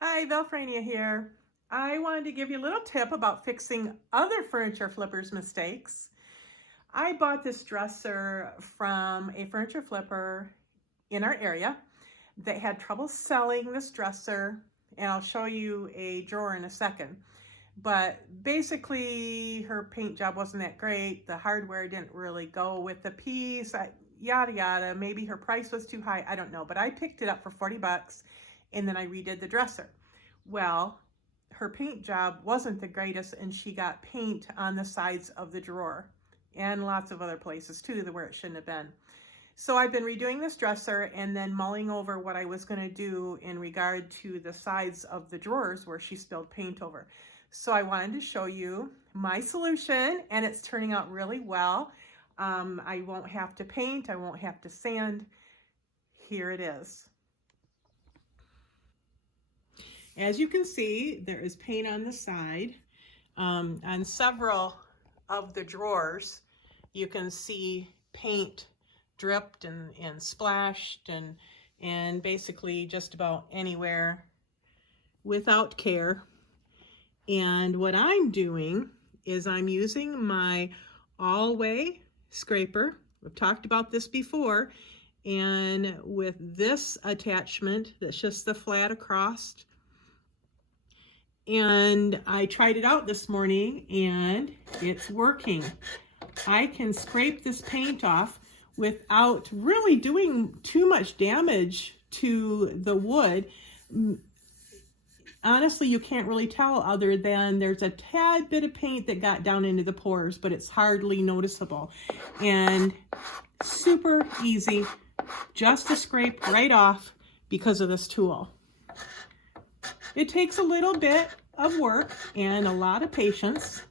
Hi, Velfrania here. I wanted to give you a little tip about fixing other furniture flippers' mistakes. I bought this dresser from a furniture flipper in our area that had trouble selling this dresser, and I'll show you a drawer in a second. But basically, her paint job wasn't that great. The hardware didn't really go with the piece, yada yada. Maybe her price was too high, I don't know. But I picked it up for 40 bucks and then I redid the dresser. Well, her paint job wasn't the greatest, and she got paint on the sides of the drawer and lots of other places too where it shouldn't have been. So I've been redoing this dresser and then mulling over what I was going to do in regard to the sides of the drawers where she spilled paint over. So I wanted to show you my solution, and it's turning out really well. I won't have to paint, I won't have to sand. Here it is. As you can see, there is paint on the side. On several of the drawers, you can see paint dripped and splashed and basically just about anywhere without care. And what I'm doing is I'm using my all-way scraper. We've talked about this before. And with this attachment that's just the flat across, and I tried it out this morning and it's working. I can scrape this paint off without really doing too much damage to the wood. Honestly, you can't really tell other than there's a tad bit of paint that got down into the pores, but it's hardly noticeable. And super easy just to scrape right off because of this tool. It takes a little bit of work and a lot of patience,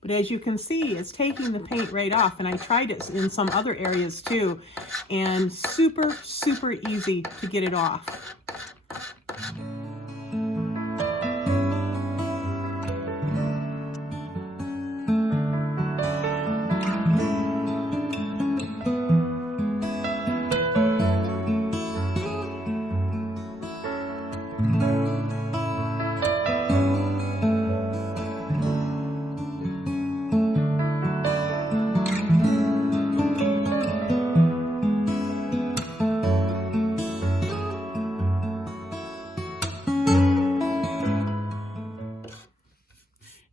but as you can see, it's taking the paint right off, and I tried it in some other areas too, and super easy to get it off.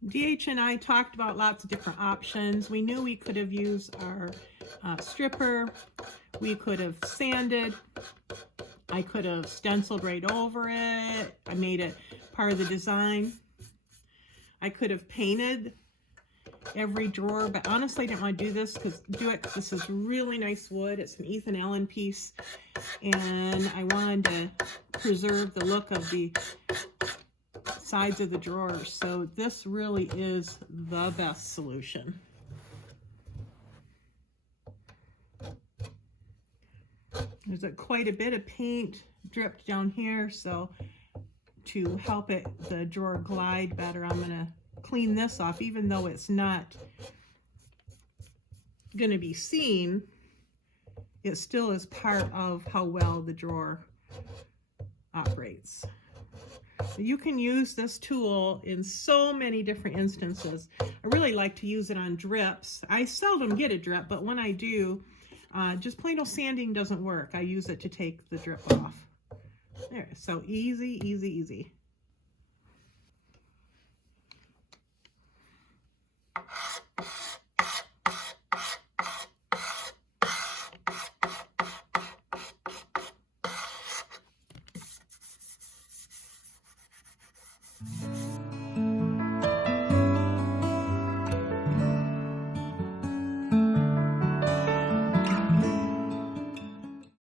DH and I talked about lots of different options. We knew we could have used our stripper. We could have sanded. I could have stenciled right over it. I made it part of the design. I could have painted every drawer, but honestly I didn't want to do this because this is really nice wood. It's an Ethan Allen piece, and I wanted to preserve the look of the sides of the drawers. So this really is the best solution. There's quite a bit of paint dripped down here, so to help the drawer glide better, I'm going to clean this off. Even though it's not going to be seen, it still is part of how well the drawer operates. You can use this tool in so many different instances. I really like to use it on drips. I seldom get a drip, but when I do, just plain old sanding doesn't work. I use it to take the drip off. There, so easy.